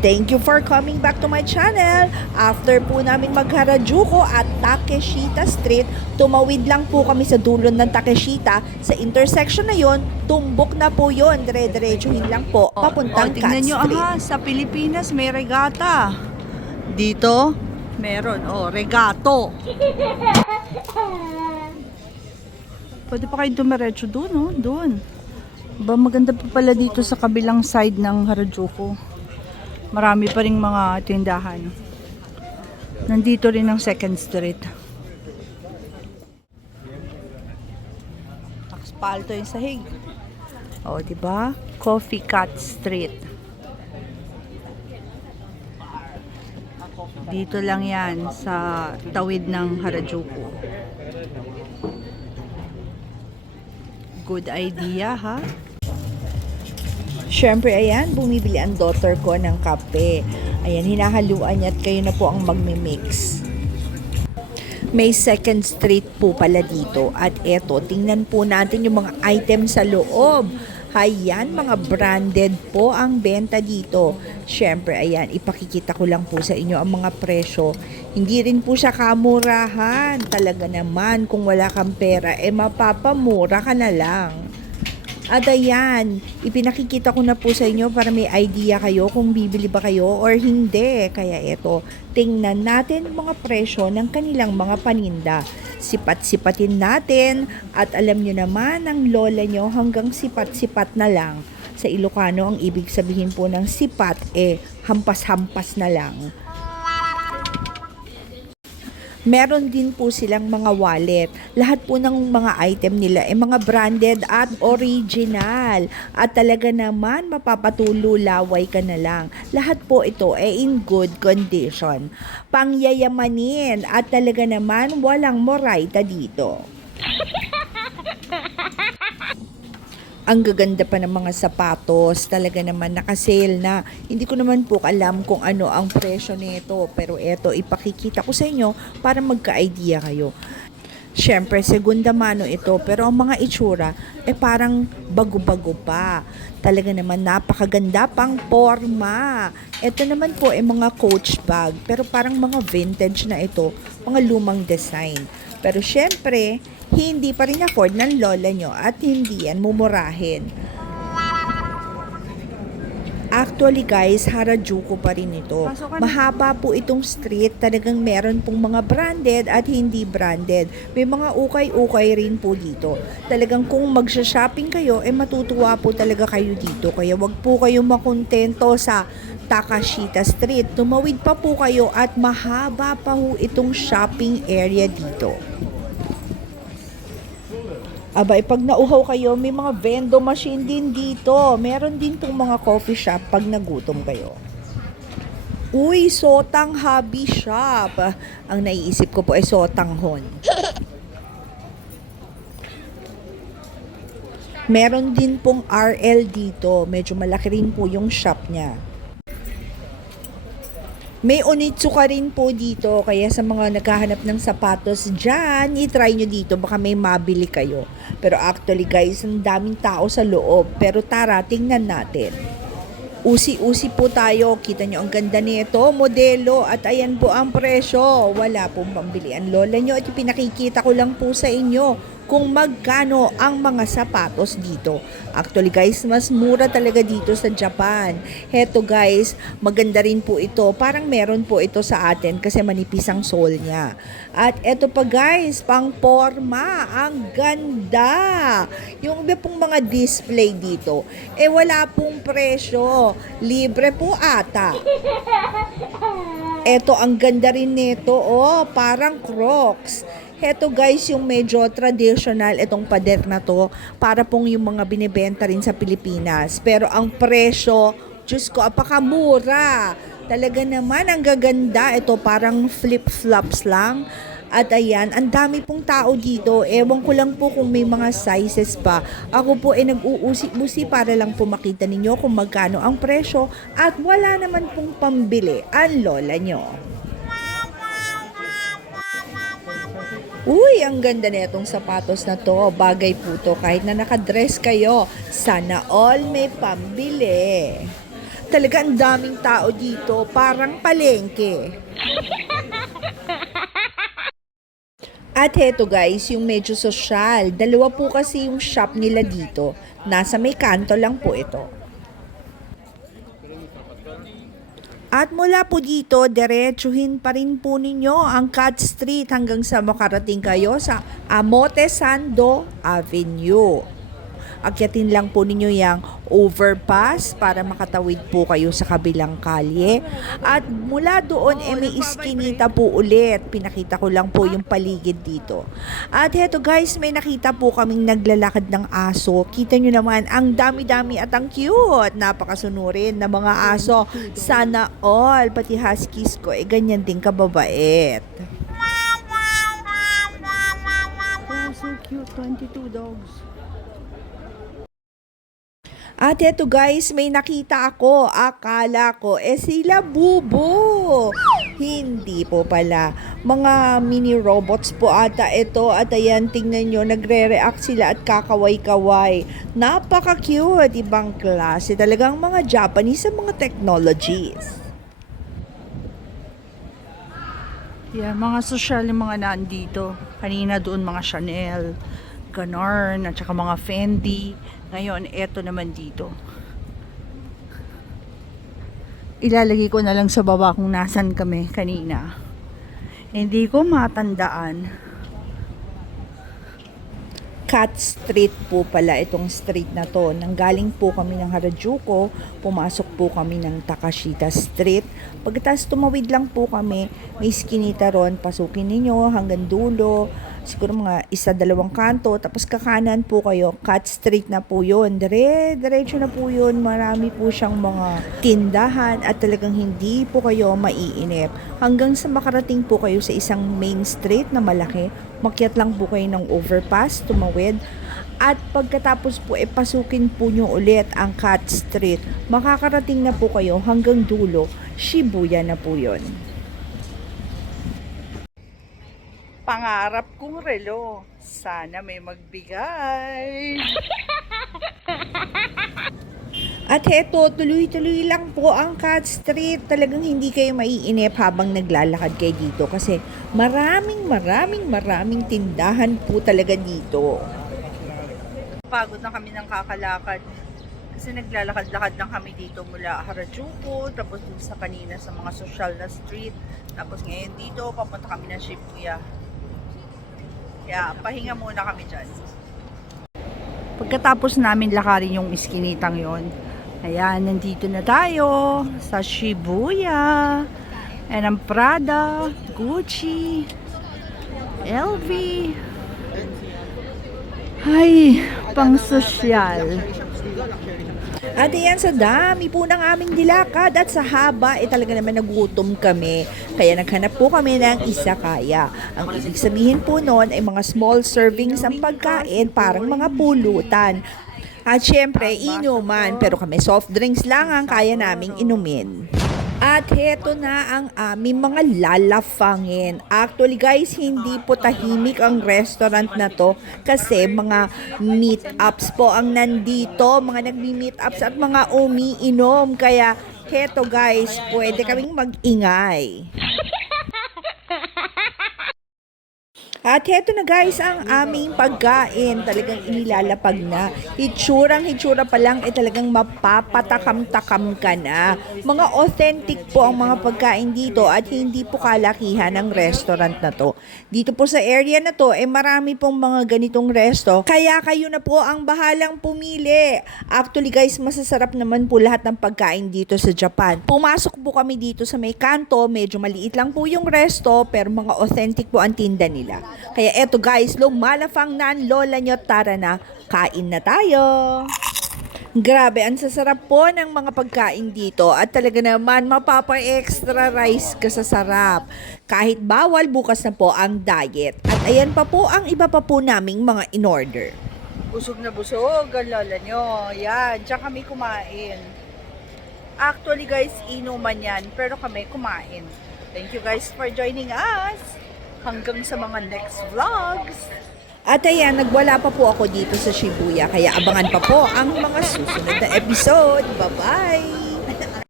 Thank you for coming back to my channel. After po namin mag-Harajuku at Takeshita Street, tumawid lang po kami sa dulo ng Takeshita. Sa intersection na yon, tumbok na po yon. Dire-diretsuhin lang po, papuntang Cat tingnan nyo, Street. sa Pilipinas may regata. Dito, meron, regato. Pwede pa kayo dumiretso doon, doon. Ba, maganda pa pala dito sa kabilang side ng Harajuku. Marami pa ring mga tindahan. Nandito rin ang 2nd Street. Aspalto yung sahig. Diba? Coffee Cat Street. Dito lang yan sa tawid ng Harajuku. Good idea, ha? Siyempre, ayan, bumibili ang daughter ko ng kape. Ayan, hinahaluan niya at kayo na po ang magmimix. May 2nd Street po pala dito. At eto, tingnan po natin yung mga items sa loob. Ayan, mga branded po ang benta dito. Siyempre, ayan, ipakikita ko lang po sa inyo ang mga presyo. Hindi rin po siya kamurahan. Talaga naman, kung wala kang pera, mapapamura ka na lang. At ayan, ipinakikita ko na po sa inyo para may idea kayo kung bibili ba kayo or hindi. Kaya eto, tingnan natin ang mga presyo ng kanilang mga paninda. Sipat-sipatin natin at alam nyo naman ang lola nyo hanggang sipat-sipat na lang. Sa Ilocano, ang ibig sabihin po ng sipat hampas-hampas na lang. Meron din po silang mga wallet. Lahat po ng mga item nila mga branded at original. At talaga naman mapapatululaway ka na lang. Lahat po ito in good condition. Pangyayamanin at talaga naman walang morayta dito. Ang gaganda pa ng mga sapatos, talaga naman nakasale na. Hindi ko naman po alam kung ano ang presyo nito, pero eto ipakikita ko sa inyo para magka-idea kayo. Siyempre, segunda mano ito, pero ang mga itsura parang bago-bago pa. Talaga naman napakaganda pang forma. Ito naman po mga Coach bag, pero parang mga vintage na ito, mga lumang design. Pero syempre, hindi pa rin afford ng lola nyo at hindi yan mumurahin. Actually guys, Harajuku pa rin ito. Mahaba po itong street, talagang meron pong mga branded at hindi branded. May mga ukay-ukay rin po dito. Talagang kung magsha-shopping kayo, matutuwa po talaga kayo dito. Kaya wag po kayong makontento sa Takeshita Street. Tumawid pa po kayo at mahaba pa po itong shopping area dito. Pag nauhaw kayo, may mga vendo machine din dito. Meron din pong mga coffee shop pag nagutom kayo. Uy, Sotang Hobby Shop. Ang naiisip ko po Sotanghon. Meron din pong RL dito. Medyo malaki rin po yung shop niya. May Onitsuka rin po dito, kaya sa mga naghahanap ng sapatos dyan, i-try nyo dito, baka may mabili kayo. Pero actually guys, ang daming tao sa loob, pero tara, tingnan natin. Usi-usi po tayo, kita nyo ang ganda nito, modelo, at ayan po ang presyo. Wala pong pambili ang lola nyo, at pinakikita ko lang po sa inyo kung magkano ang mga sapatos dito. Actually guys, mas mura talaga dito sa Japan. Heto guys, maganda rin po ito. Parang meron po ito sa atin kasi manipis ang sole niya. At eto pa guys, pang forma. Ang ganda! Yung iba pong mga display dito, wala pong presyo. Libre po ata. Eto, ang ganda rin nito. Parang Crocs. Heto guys, yung medyo traditional itong pader na to, para pong yung mga binibenta rin sa Pilipinas. Pero ang presyo, Diyos ko, apakamura. Talaga naman, ang gaganda. Ito parang flip-flops lang. At ayan, ang dami pong tao dito. Ewan ko lang po kung may mga sizes pa. Ako po nag-uusi-usi para lang po makita ninyo kung magkano ang presyo. At wala naman pong pambili ang lola nyo. Uy, ang ganda na itong sapatos na to. Bagay po to kahit na nakadress kayo. Sana all may pambili. Talaga ang daming tao dito, parang palengke. At heto guys, yung medyo sosyal. Dalawa po kasi yung shop nila dito. Nasa may kanto lang po ito. At mula po dito, diretsuhin pa rin po ninyo ang Cat Street hanggang sa makarating kayo sa Amotesando Avenue. Akyatin lang po ninyo yung overpass para makatawid po kayo sa kabilang kalye. At mula doon, may iskinita po ulit. Pinakita ko lang po yung paligid dito. At heto guys, may nakita po kaming naglalakad ng aso. Kita nyo naman, ang dami-dami at ang cute. Napakasunurin na mga aso. Sana all, pati huskies ko, ganyan din kababait. Oh, so cute. 22 dogs. At eto guys, may nakita ako. Akala ko, sila bubo. Hindi po pala. Mga mini robots po ata ito. At ayan, tingnan nyo, nagre-react sila at kakaway-kaway. Napaka-cute. Ibang klase. Talagang mga Japanese sa mga technologies. Yeah, mga social yung mga nandito. Kanina doon mga Chanel, Ganarn, at saka mga Fendi. Ngayon, eto naman dito. Ilalagay ko na lang sa baba kung nasan kami kanina. Hindi ko matandaan. Cat Street po pala itong street na to. Nanggaling po kami ng Harajuku, pumasok po kami ng Takashita Street. Pagkatapos tumawid lang po kami, may skinita ron, pasukin ninyo hanggang dulo. Siguro mga 1-2 kanto, tapos kakanan po kayo, Cat Street na po yun. Diretso na po yun, marami po siyang mga tindahan at talagang hindi po kayo maiinip. Hanggang sa makarating po kayo sa isang main street na malaki, makyat lang po kayo ng overpass, tumawid. At pagkatapos po, pasukin po nyo ulit ang Cat Street. Makakarating na po kayo hanggang dulo, Shibuya na po yun. Pangarap kong relo. Sana may magbigay. At heto, tuloy-tuloy lang po ang Cat Street. Talagang hindi kayo maiinip habang naglalakad kayo dito kasi maraming tindahan po talaga dito. Pagod na kami ng kakalakad. Kasi naglalakad-lakad lang kami dito mula Harajuku, tapos dun sa kanina sa mga social na street. Tapos ngayon dito, papunta kami ng Shibuya. Kaya pahinga muna kami dyan. Pagkatapos namin lakarin yung iskinitang yon, ayan, nandito na tayo sa Shibuya. And ang Prada, Gucci, LV. Ay, pang sosyal. At ayan, sa dami po ng aming dilakad at sa haba, talaga naman nagutom kami. Kaya naghanap po kami ng izakaya. Ang ibig sabihin po noon ay mga small servings ang pagkain, parang mga pulutan. At syempre, inuman, pero kami soft drinks lang ang kaya naming inumin. At heto na ang aming mga lalafangin. Actually guys, hindi po tahimik ang restaurant na to kasi mga meetups po ang nandito, mga nagmi-meetups at mga umiinom. Kaya heto guys, pwede kaming mag-ingay. At heto na guys ang aming pagkain. Talagang inilalapag na. Hitsura pa lang talagang mapapatakam-takam ka na. Mga authentic po ang mga pagkain dito at hindi po kalakihan ng restaurant na to. Dito po sa area na to, marami pong mga ganitong resto. Kaya kayo na po ang bahalang pumili. Actually guys, masasarap naman po lahat ng pagkain dito sa Japan. Pumasok po kami dito sa may kanto. Medyo maliit lang po yung resto pero mga authentic po ang tinda nila. Kaya eto guys, lumalafang na ang lola nyo, tara na, kain na tayo. Grabe, ang sasarap po ng mga pagkain dito at talaga naman mapapa-extra rice ka sa sarap. Kahit bawal, bukas na po ang diet. At ayan pa po ang iba pa po naming mga in-order. Busog na busog ang lola nyo. Yan, diyan kami kumain. Actually guys, inuman yan, pero kami kumain. Thank you guys for joining us. Hanggang sa mga next vlogs. At ayan, nagwala pa po ako dito sa Shibuya, kaya abangan pa po ang mga susunod na episode. Bye-bye!